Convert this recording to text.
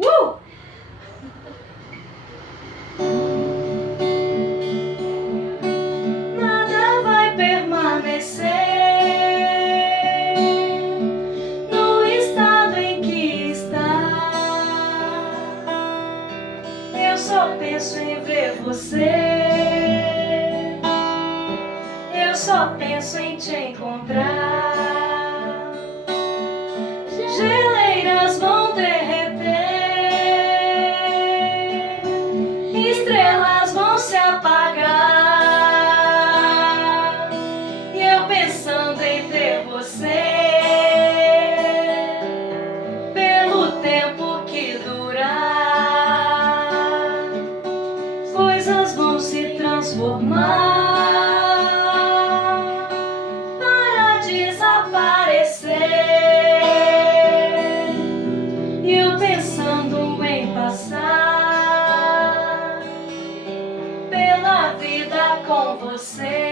Uh! Nada vai permanecer no estado em que está. Eu só penso em ver você. Eu só penso em te encontrar. Geleiras vão derreter, estrelas vão se apagar, e eu pensando em ter você pelo tempo que durar. Coisas vão se transformar para desaparecer, e eu pensando em passar pela vida com você.